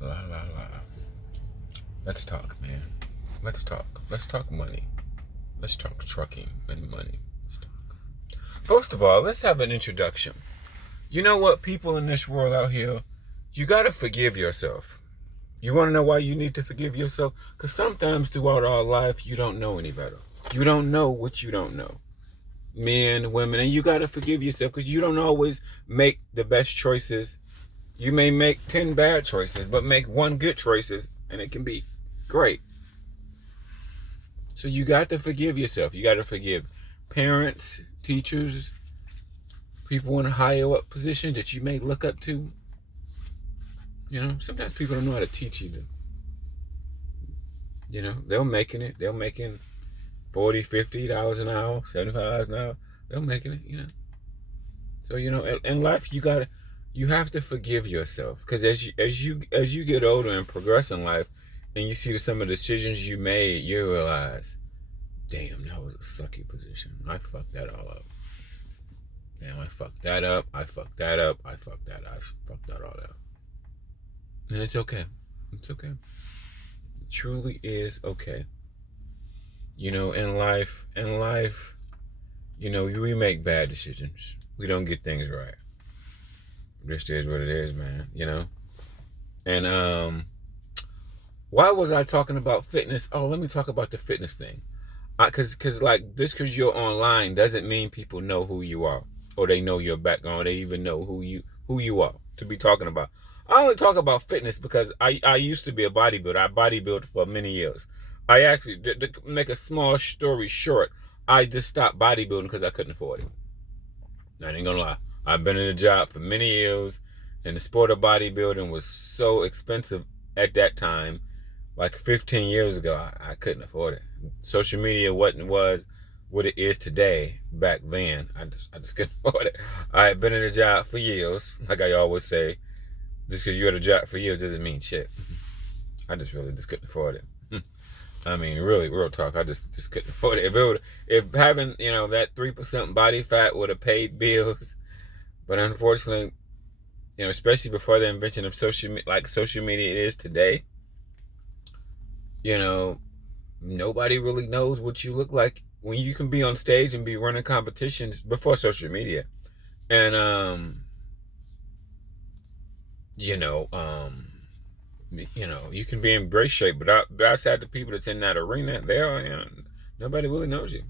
La la la. Let's talk, man. Let's talk. Let's talk money. Let's talk trucking and money. Let's talk. First of all, let's have an introduction. You know what, people in this world out here, you gotta forgive yourself. You wanna know why you need to forgive yourself? Because sometimes throughout our life, you don't know any better. You don't know what you don't know. Men, women, and you gotta forgive yourself because you don't always make the best choices. You may make 10 bad choices, but make one good choices, and it can be great. So you got to forgive yourself. You got to forgive parents, teachers, people in higher up positions that you may look up to. You know, sometimes people don't know how to teach either. You know, they're making it. They're making $40, $50 an hour, $75 an hour. They're making it, you know. So, you know, in life, you have to forgive yourself. Because as you get older and progress in life, and you see some of the decisions you made, you realize, damn, that was a sucky position. I fucked that all up. Damn, I fucked that up. I fucked that up. I fucked that. I fucked that all up. And it's okay. It's okay. It truly is okay. You know, in life, you know, we make bad decisions. We don't get things right. This is what it is, man. You know. And why was I talking about fitness? Oh, let me talk about the fitness thing. Cause like just because you're online doesn't mean people know who you are, or they know your background, or they even know who you are to be talking about. I only talk about fitness because I used to be a bodybuilder. I bodybuilt for many years. I actually, to make a small story short, I just stopped bodybuilding because I couldn't afford it. I ain't gonna lie. I've been in a job for many years, and the sport of bodybuilding was so expensive at that time. Like 15 years ago, I couldn't afford it. Social media was what it is today. Back then, I just couldn't afford it. I had been in a job for years, like I always say. Just because you had a job for years doesn't mean shit. I just really just couldn't afford it. I mean, really, real talk. I just couldn't afford it. If having, you know, that 3% body fat would have paid bills, but unfortunately, you know, especially before the invention of social media it is today, you know, nobody really knows what you look like when you can be on stage and be running competitions before social media. And you know, you can be in great shape, but outside the people that's in that arena, nobody really knows you.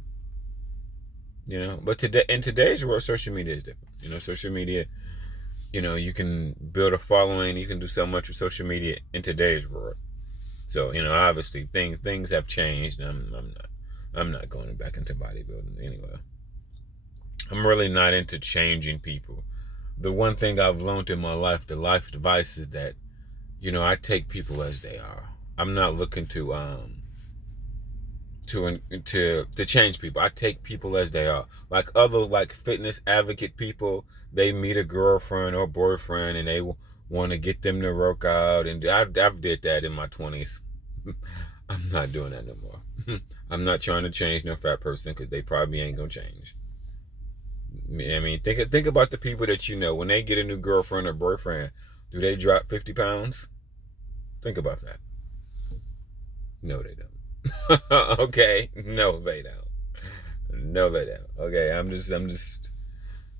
You know, but today in today's world, social media is different. You know, social media, you know, you can build a following, you can do so much with social media in today's world. So, you know, obviously things have changed. I'm not going back into bodybuilding anyway. I'm really not into changing people. The one thing I've learned in my life, the life advice, is that, you know, I take people as they are. I'm not looking to change people. I take people as they are. Like other fitness advocate people, they meet a girlfriend or boyfriend and they want to get them to work out, and I've did that in my 20s. I'm not doing that no more. I'm not trying to change no fat person because they probably ain't gonna change. I mean, think about the people that you know when they get a new girlfriend or boyfriend. Do they drop 50 pounds? Think about that. No, they don't. Okay, no, they don't. No, they don't. Okay, I'm just,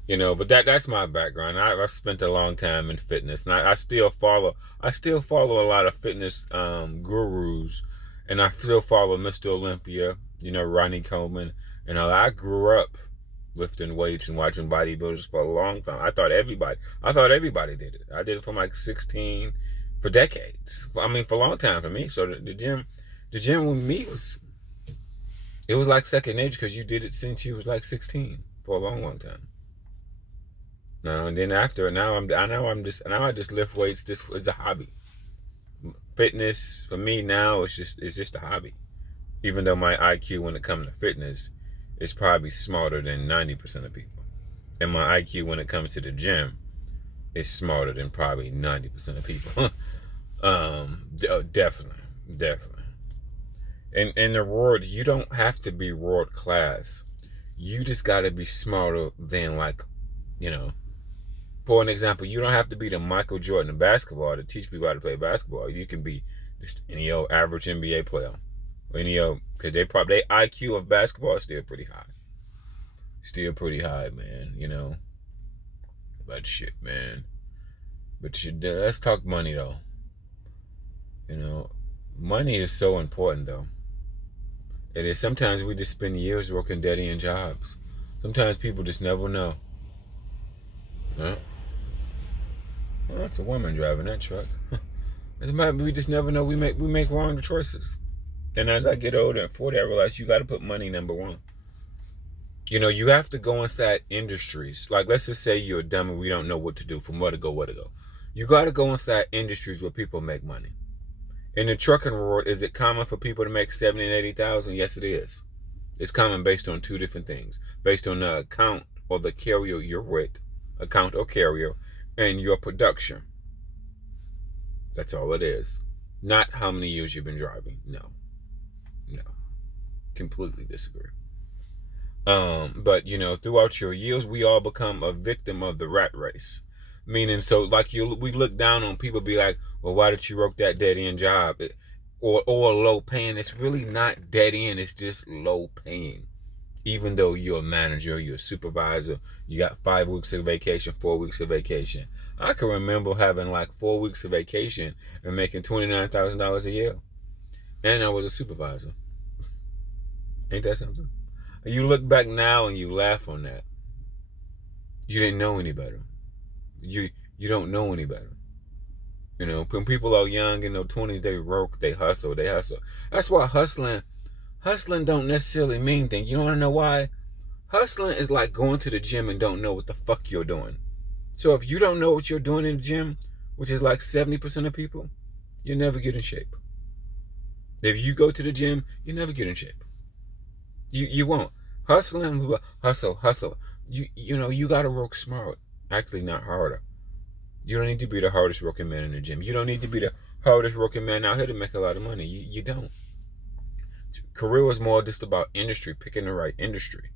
you know. But that's my background. I've spent a long time in fitness, and I still follow a lot of fitness gurus, and I still follow Mr. Olympia. You know, Ronnie Coleman, and I grew up lifting weights and watching bodybuilders for a long time. I thought everybody did it. I did it from like 16 for decades. I mean, for a long time for me. So the gym with me it was like second nature because you did it since you was like 16 for a long time. Now and then after, now I just lift weights. This is a hobby. Fitness for me now is just a hobby. Even though my IQ when it comes to fitness is probably smarter than 90% of people. And my IQ when it comes to the gym is smarter than probably 90% of people. Definitely. In the world, you don't have to be world class. You just got to be smarter than, like, you know, For an example, you don't have to be the Michael Jordan of basketball to teach people how to play basketball. You can be just any old average NBA player. Any old, because their IQ of basketball is still pretty high. Still pretty high, man. But shit, man. But shit, let's talk money though. Money is so important though. It is. Sometimes we just spend years working dead-end jobs. Sometimes people just never know. Huh? Well, that's a woman driving that truck. We just never know. We make wrong choices. And as I get older and 40, I realize you got to put money number one. You have to go inside industries. Like, let's just say you're dumb and we don't know what to do, from where to go. You got to go inside industries where people make money. In the trucking world, is it common for people to make $70,000 and $80,000? Yes, it is. It's common based on two different things. Based on the account or the carrier you're with, account or carrier, and your production. That's all it is. Not how many years you've been driving. No. Completely disagree. But throughout your years, we all become a victim of the rat race. Meaning, so like we look down on people, be like, well, why did you work that dead end job? Or low paying. It's really not dead end. It's just low paying. Even though you're a manager, you're a supervisor, you got 5 weeks of vacation, 4 weeks of vacation. I can remember having like 4 weeks of vacation and making $29,000 a year. And I was a supervisor. Ain't that something? You look back now and you laugh on that. You didn't know any better. You don't know any better. When people are young in their 20s, they work, they hustle. That's why hustling don't necessarily mean things. You want to know why? Hustling is like going to the gym and don't know what the fuck you're doing. So if you don't know what you're doing in the gym, which is like 70% of people, you never get in shape. If you go to the gym, you never get in shape. You won't. Hustling, hustle. You gotta work smart. Actually, not harder. You don't need to be the hardest working man in the gym. You don't need to be the hardest working man out here to make a lot of money. You don't. Career is more just about industry, picking the right industry.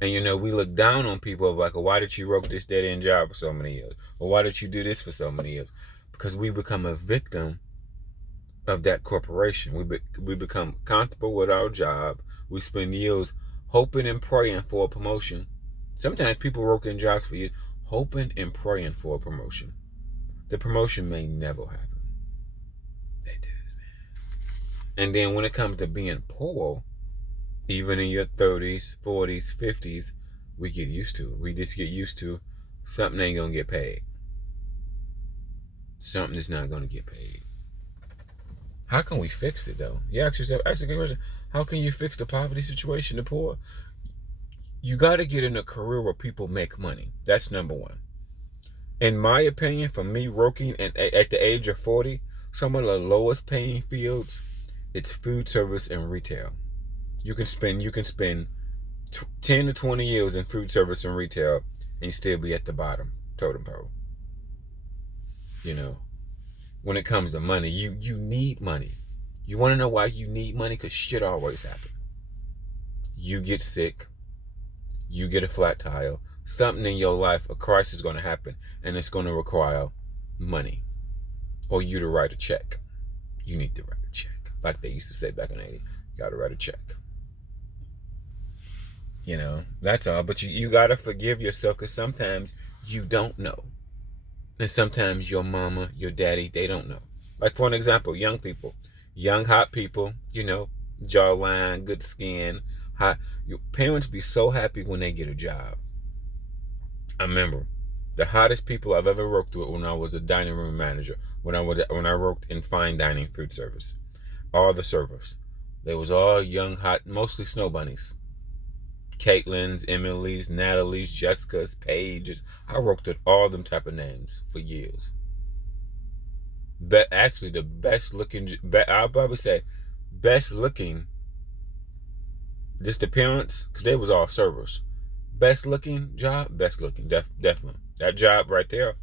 And we look down on people like, well, why did you work this dead end job for so many years? Or why did you do this for so many years? Because we become a victim of that corporation. We become comfortable with our job. We spend years hoping and praying for a promotion. Sometimes people work in jobs for years, hoping and praying for a promotion. The promotion may never happen. They do, man. And then when it comes to being poor, even in your 30s, 40s, 50s, we get used to it. We just get used to something ain't going to get paid. Something is not going to get paid. How can we fix it, though? You ask yourself, ask a good question. How can you fix the poverty situation, the poor? You got to get in a career where people make money. That's number one. In my opinion, for me working at the age of 40, some of the lowest paying fields, it's food service and retail. You can spend 10 to 20 years in food service and retail and still be at the bottom, totem pole. When it comes to money, you need money. You want to know why you need money? Because shit always happens. You get sick. You get a flat tire. Something in your life, a crisis is going to happen, and it's going to require money. Or you to write a check. You need to write a check. Like they used to say back in the 80s. You got to write a check. That's all. But you got to forgive yourself, because sometimes you don't know. And sometimes your mama, your daddy, they don't know. Like, for an example, young people. Young, hot people, jawline, good skin, hot. Your parents be so happy when they get a job. I remember the hottest people I've ever worked with when I was a dining room manager, when I worked in fine dining food service. All the servers. They was all young, hot, mostly snow bunnies. Caitlin's, Emily's, Natalie's, Jessica's, Paige's. I worked with all them type of names for years. But actually, the best looking, I'll probably say, best looking, just appearance, because they was all servers. Best looking job, definitely. That job right there.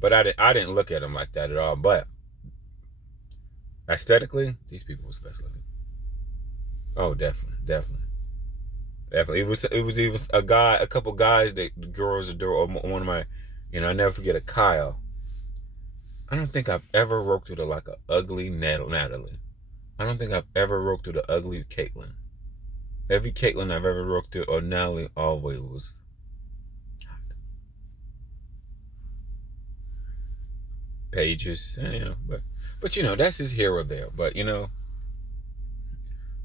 But I didn't look at them like that at all. But aesthetically, these people was best looking. Oh, definitely. It was even a couple guys that the girls adore. One of my, I never forget a Kyle. I don't think I've ever worked with like a ugly Natalie. I don't think I've ever worked with an ugly Caitlin. Every Caitlin I've ever worked with or Natalie always was pages, but that's just here or there. But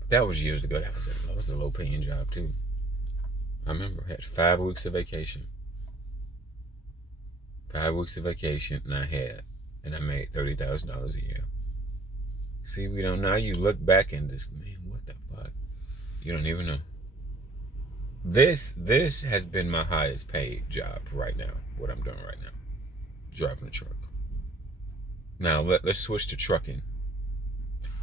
that was years ago. That was a low paying job too. I remember I had 5 weeks of vacation. 5 weeks of vacation, and I made $30,000 a year. See, we don't now. You look back and this, man, what the fuck? You don't even know. This has been my highest paid job right now. What I'm doing right now, driving a truck. Now let's switch to trucking.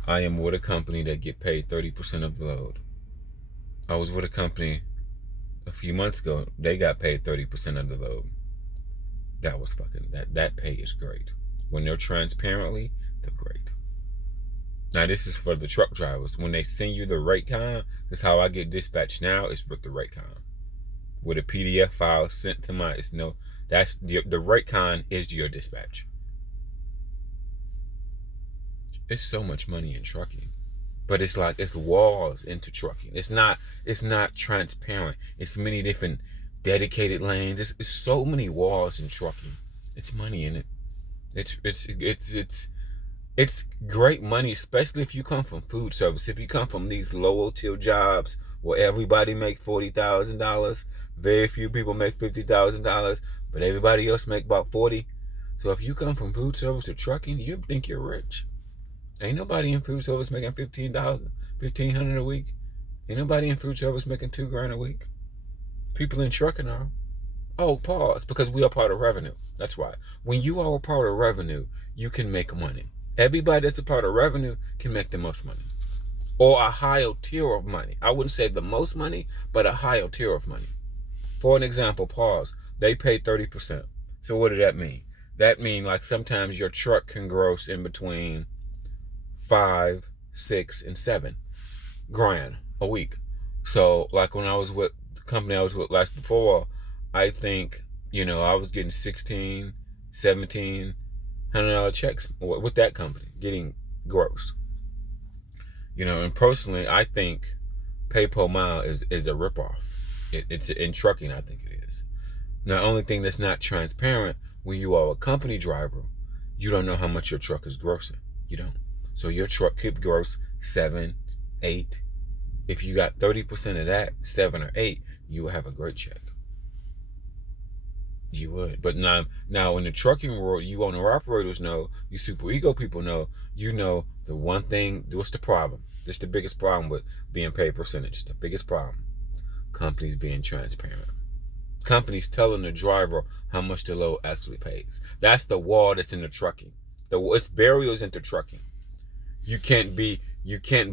I am with a company that get paid 30% of the load. I was with a company a few months ago. They got paid 30% of the load. That was that pay is great. When they're transparently, they're great. Now this is for the truck drivers. When they send you the rate con, that's how I get dispatched now, is with the rate con. With a PDF file sent to that's the rate con is your dispatch. It's so much money in trucking. But it's like it's walls into trucking. It's not transparent. It's many different dedicated lanes. It's so many walls in trucking. It's money in it. It's great money, especially if you come from food service. If you come from these lower tier jobs where everybody make $40,000, very few people make $50,000, but everybody else make about 40. So if you come from food service to trucking, you think you're rich. Ain't nobody in food service making $1,500 a week. Ain't nobody in food service making $2,000 a week. People in trucking are. Oh, pause, because we are part of revenue. That's why. When you are a part of revenue, you can make money. Everybody that's a part of revenue can make the most money. Or a higher tier of money. I wouldn't say the most money, but a higher tier of money. For an example, pause, they pay 30%. So what does that mean? That means like sometimes your truck can gross in between 5, 6, and 7 grand a week. So like when I was with the company I was with last before, I think, I was getting $1,600, $1,700 checks with that company, getting gross. And personally, I think pay per mile is a ripoff. It's in trucking, I think it is. Now, only thing that's not transparent, when you are a company driver, you don't know how much your truck is grossing. You don't. So your truck could gross 7, 8. If you got 30% of that, 7 or 8, you would have a great check. You would. But now in the trucking world, you owner operators know, you super ego people know, the one thing, what's the problem? Just the biggest problem with being paid percentage. The biggest problem. Companies being transparent. Companies telling the driver how much the load actually pays. That's the wall that's in the trucking. It's barriers into trucking. You can't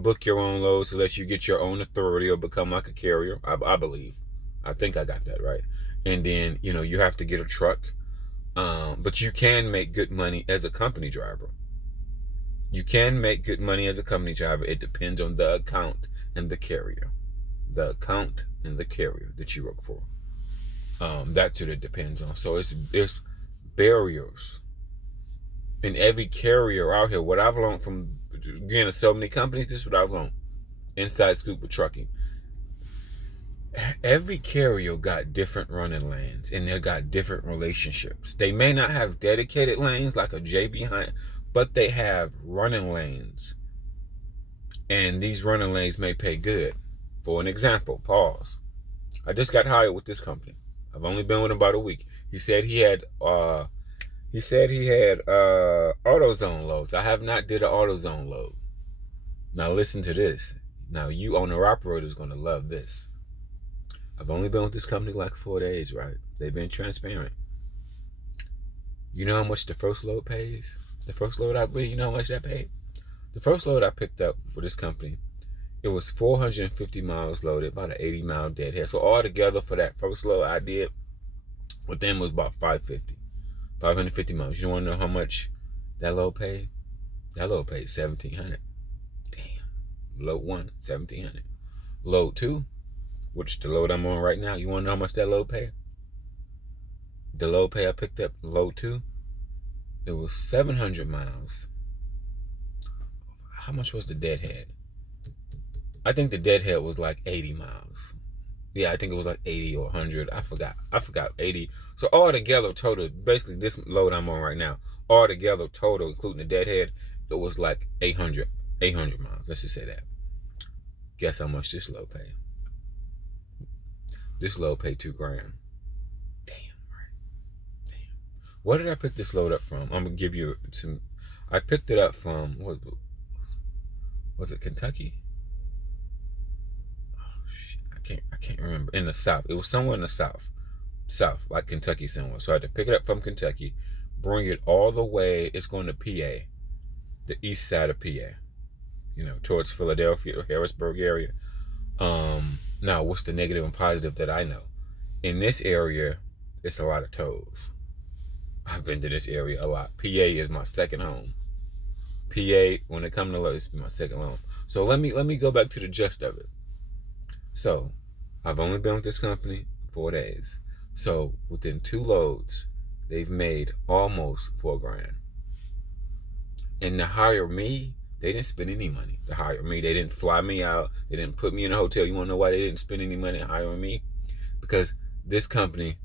book your own loads unless you get your own authority or become like a carrier. I believe. I think I got that right. And then, you have to get a truck. But you can make good money as a company driver. You can make good money as a company driver. It depends on the account and the carrier. The account and the carrier that you work for. That's what it depends on. So it's barriers. And every carrier out here, what I've learned from getting so many companies, this is what I've learned. Inside scoop with trucking. Every carrier got different running lanes and they got different relationships. They may not have dedicated lanes like a J behind, but they have running lanes. And these running lanes may pay good. For an example, pause. I just got hired with this company. I've only been with him about a week. He said he had AutoZone loads. I have not did an AutoZone load. Now listen to this. Now you owner operator is going to love this. I've only been with this company like 4 days, right? They've been transparent. You know how much the first load pays? The first load you know how much that paid? The first load I picked up for this company, it was 450 miles loaded, about an 80-mile deadhead. So altogether for that first load I did with them was about 550 miles. You want to know how much that load paid? That load paid $1,700. Damn. Load 1, $1,700. Load 2, which the load I'm on right now, you want to know how much that load paid? the load pay I picked up, load 2, it was 700 miles. How much was the deadhead? I think the deadhead was like 80 miles. Yeah, I think it was like 80 or 100. I forgot 80. So all together, total, basically this load I'm on right now, all together, total, including the deadhead, it was like 800 miles. Let's just say that. Guess how much this load paid? This load paid $2,000. Damn, right? Damn. Where did I pick this load up from? I'm gonna give you some. I picked it up from, what was it, Kentucky? Oh shit, I can't remember. In the South, it was somewhere in the South, like Kentucky somewhere. So I had to pick it up from Kentucky, bring it all the way. It's going to PA, the east side of PA. You know, towards Philadelphia or Harrisburg area. Now, what's the negative and positive that I know? In this area, it's a lot of tolls. I've been to this area a lot. PA is my second home. PA, when it comes to loads, is my second home. So let me go back to the gist of it. So I've only been with this company 4 days. So within 2 loads, they've made almost $4,000. And to hire me, they didn't spend any money to hire me. They didn't fly me out. They didn't put me in a hotel. You want to know why they didn't spend any money hiring me? Because this company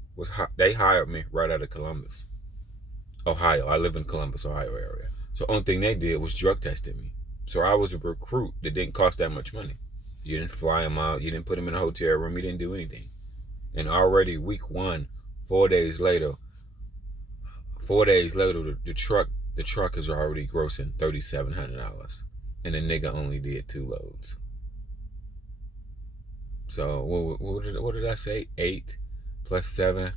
they hired me right out of Columbus, Ohio. I live in Columbus, Ohio area. So the only thing they did was drug tested me. So I was a recruit that didn't cost that much money. You didn't fly them out. You didn't put them in a hotel room. You didn't do anything. And already week 1, 4 days later, the truck is already grossing $3,700, and the nigga only did 2 loads. So what did I say? 8 plus 7.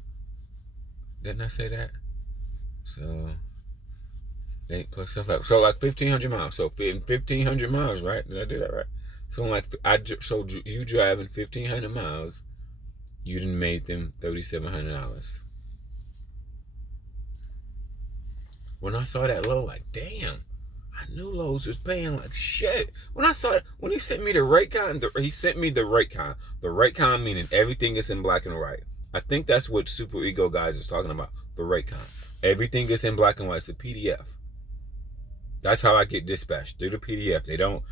Didn't I say that? So 8 plus 7. So like 1,500 miles. So in 1,500 miles, right? Did I do that right? So you driving 1,500 miles, you done made them $3,700. When I saw that load, like, damn, I knew Lowe's was paying like shit. When I saw it, when he sent me the rate con, he sent me the rate con. The rate con meaning everything is in black and white. I think that's what Super Ego Guys is talking about, the rate con. Everything is in black and white. It's a PDF. That's how I get dispatched, through the PDF. They don't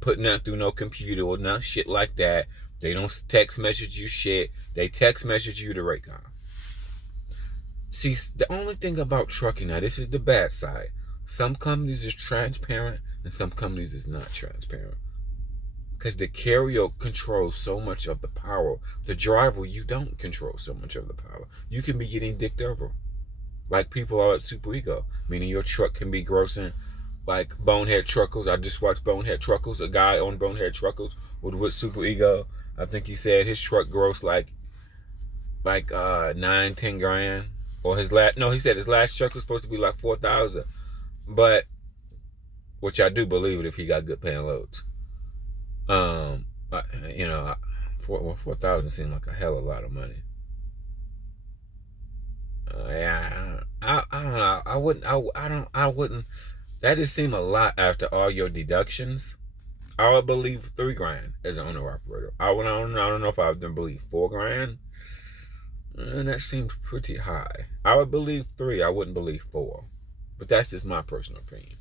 put nothing through no computer or no shit like that. They don't text message you shit. They text message you the rate con. See, the only thing about trucking, now this is the bad side. Some companies is transparent and some companies is not transparent. Because the carrier controls so much of the power. The driver, you don't control so much of the power. You can be getting dicked over. Like people are at Super Ego. Meaning your truck can be grossing like Bonehead Truckers. I just watched Bonehead Truckers. A guy on Bonehead Truckers was with Super Ego. I think he said his truck grossed like 9-10 grand. Or he said his last truck was supposed to be like 4,000. But, which I do believe it if he got good paying loads. 4,000 seemed like a hell of a lot of money. I don't know. I wouldn't. That just seemed a lot after all your deductions. I would believe $3,000 as an owner operator. I don't know if I would believe $4,000. And that seems pretty high. I would believe 3. I wouldn't believe 4. But that's just my personal opinion.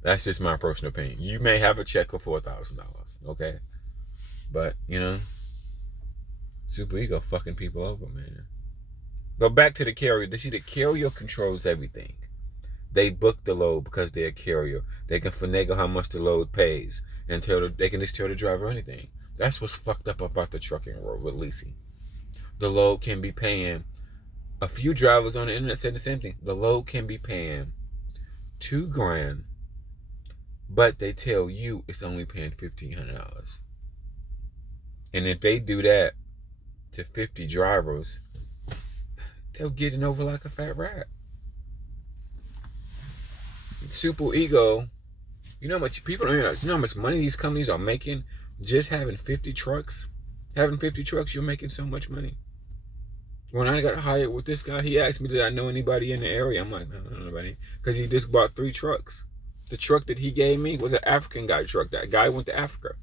That's just my personal opinion. You may have a check of $4,000, okay? But, Super Ego fucking people over, man. But back to the carrier. See, the carrier controls everything. They book the load because they're a carrier. They can finagle how much the load pays. And they can just tell the driver anything. That's what's fucked up about the trucking world with leasing. The load can be paying, a few drivers on the internet said the same thing. The load can be paying $2,000, but they tell you it's only paying $1,500. And if they do that to 50 drivers, they'll get it over like a fat rat. Super Ego, you know how much people don't realize, you know how much money these companies are making just having 50 trucks? Having 50 trucks, you're making so much money. When I got hired with this guy, he asked me, did I know anybody in the area? I'm like, no, I don't know nobody. Because he just bought 3 trucks. The truck that he gave me was an African guy truck. That guy went to Africa.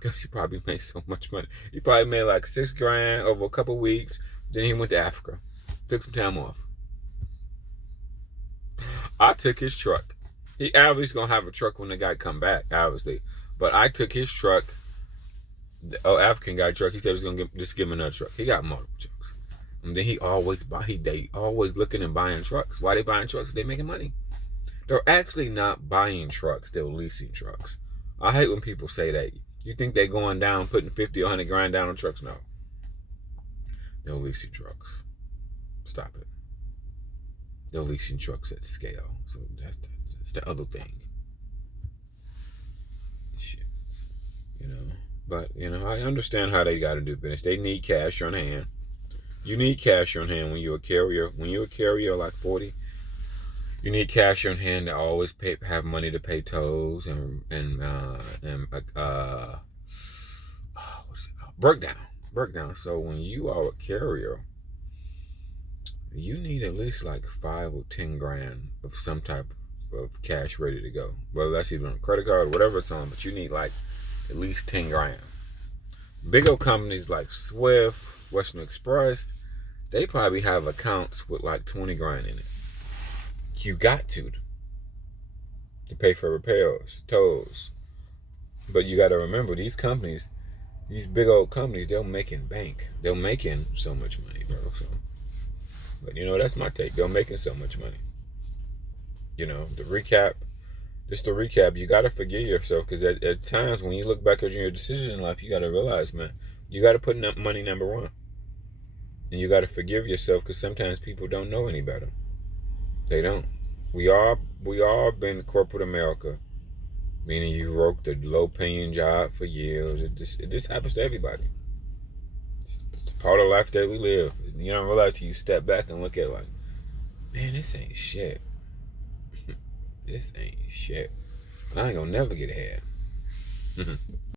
Because he probably made so much money. He probably made like $6,000 over a couple weeks. Then he went to Africa. Took some time off. I took his truck. He obviously going to have a truck when the guy come back, obviously. But I took his truck. The African guy truck. He said he was going to just give him another truck. He got multiple trucks. And then they always looking and buying trucks. Why they buying trucks? They making money. They're actually not buying trucks. They're leasing trucks. I hate when people say that. You think they're going down, putting 50 or 100 grand down on trucks? No. They're leasing trucks. Stop it. They're leasing trucks at scale. So that's the other thing. Shit. But, I understand how they got to do business. They need cash on hand. You need cash on hand when you're a carrier. When you're a carrier like 40, you need cash on hand to always have money to pay tolls and breakdown. So when you are a carrier, you need at least like 5 or 10 grand of some type of cash ready to go. Whether that's even on a credit card or whatever it's on, but you need like at least 10 grand. Big old companies like Swift, Western Express, they probably have accounts with like 20 grand in it. You got to pay for repairs, tolls. But you got to remember, these companies, these big old companies, they're making bank. They're making so much money, bro. So, but that's my take. They're making so much money. To recap, you got to forgive yourself, because at times when you look back at your decisions in life, you got to realize, man, you got to put money number one. And you got to forgive yourself, because sometimes people don't know any better. They don't. We all been corporate America, meaning you worked a low-paying job for years. It just happens to everybody. It's part of life that we live. You don't realize till you step back and look at it like, man, this ain't shit. This ain't shit. I ain't gonna never get ahead.